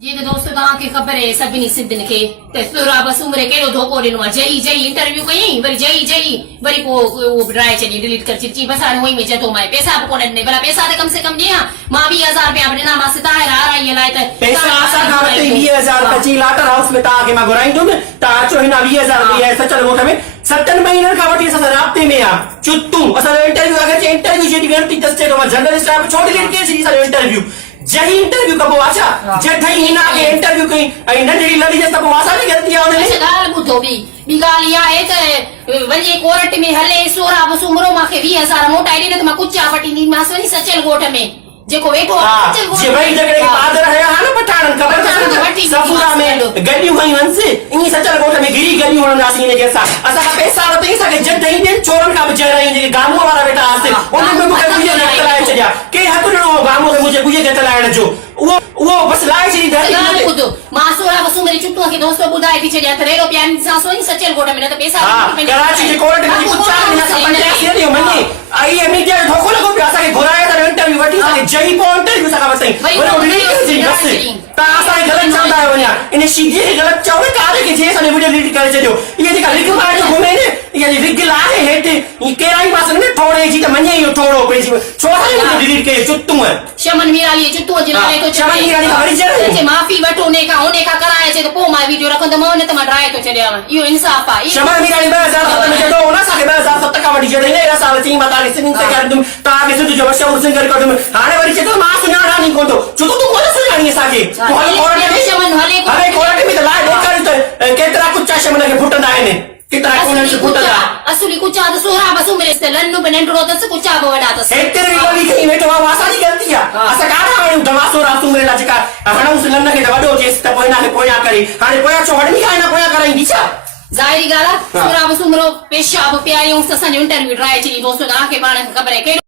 जी तो दोस्तों तव्हांखे ख़बर आहे सभिनी सिंधियुनि खे त सुराब सूमरे कहिड़ो धोखो ॾिनो आहे। जई इंटरव्यू कयईं वरी जई वरी पोइ ड्राए चई डिलीट कर चिची बस हाणे हुई में चतो मां पैसा बि कोन ॾिने भला पैसा त कम से कम ॾियां मां 20,000 रुपया बि ॾिना मां सितारे आराईअ लाइ त पैसा असां खां वठी 20,000 कची लाटर हाउस में तव्हांखे मां घुराईंदुमि तव्हां अचो हिन 20,000 रुपया सचल ॻोठ में 7 महीननि खां वठी असां राब्ते में आ चुतूं असांजो इंटरव्यू अगरि इंटरव्यू जी ॻणती दस्ते तो मां जर्नलिस्ट आहियां छो डिलीट कई छॾी असांजो इंटरव्यू जही इंटरव्यू कबो अच्छा जॾहिं हिन आगे इंटरव्यू कई ऐं नंढड़ी लड़ी जस त पोइ असांजी ग़लती आहे हुन में ॻाल्हि ॿुधो ॿी ॻाल्हि इहा आहे त वञे कोर्ट में हले सोराब सूमरो मूंखे 20,000 मोटाए ॾिनो त मां कुचा वठींदीमांसि वञी सचल ॻोठ में जेको वेठो आहे जे भई जगड़े पादर हया हा न पठाणन ख़बर अथव सफुरा में गड्डियूं खई हंस इन सचल ॻोठ में गिरी गड्डियूं हणंदासीं इन के असां खां पैसा वठी सके जॾहिं ॿियनि चोरनि खां बि जहिड़ा जेके गामो वारा वेठा हुआसीं उन्हनि में मूंखे गुजे तलाए छॾिया के हक़ ॾिनो गामो खे मुंहिंजे गुजे खे तलाइण जो उहो बस लाए छॾी ॻाल्हि ॿुधो मां सोराब सूमरे चुटूअ खे दोस्तो ॿुधाए थी छॾियां त रेरो प्यान सां सोई सचल ॻोठ में न त पैसा कराची जे कोर्ट में कुझु न पंचायत ॾियो मनी आई मीडिया जो धोखो लॻो पियो असांखे घुराए त इंटरव्यू वठी सके जई पोइ इंटरव्यू सां वठई वरी डिलीट करे छॾी बस तव्हां असांखे ग़लति चवंदा आहियो वञा इन सीधे खे ग़लति चओ न कारे खे जे असांजो वीडियो डिलीट करे छॾियो इहा जेका रिग मार जो घुमे न इहा रिग आहे हेठि कहिड़ा ई पासे न थोरे जी त मञे इहो थोरो पंहिंजी छो असांखे डिलीट कयो चुतूं शमन मीराली चुतूअ जे नाले तो शमन मीराली वरी जे माफ़ी वठो ने का कराए छे त पोइ मां वीडियो रखंदमि न त मां ड्राए तो छॾियां इहो इंसाफ़ आहे शमन मीराली 2007 में जॾो न असांखे 2007 खां वठी जॾहिं न साल चई मां तव्हांखे सिंगिंग सेखारींदुमि तव्हांखे सिंध जो मशहूरु सिंगर कढुमि हाणे वरी चए थो मां सुञाणा नहीं कोन थो छो तूं कोन सुञाणी असांखे हले कोर्ट में त लाइ ॾेखारियो त केतिरा कुचा शमन खे फुटंदा आहिनि केतिरा कोन फुटंदा असली कुचा त सोराब सूमरे त लन्नू बि नंढड़ो अथसि कुचा बि वॾा अथसि हेतिरी लड़ी खई वेठो आहे असांजी ग़लती आहे असां काॾा वञूं दवा सोराब सूमरे लाइ जेका हणूंसि लन खे त वॾो थिएसि त पोइ हिन खे पोयां करे हाणे पोयां छो हणंदी आहे हिन पोयां कराईंदी छा ज़ाहिरी ॻाल्हि आहे सोराब सूमरो पेशाब पियारियूं असांजो इंटरव्यू ड्राए छॾी दोस्तो तव्हांखे पाण ख़बर आहे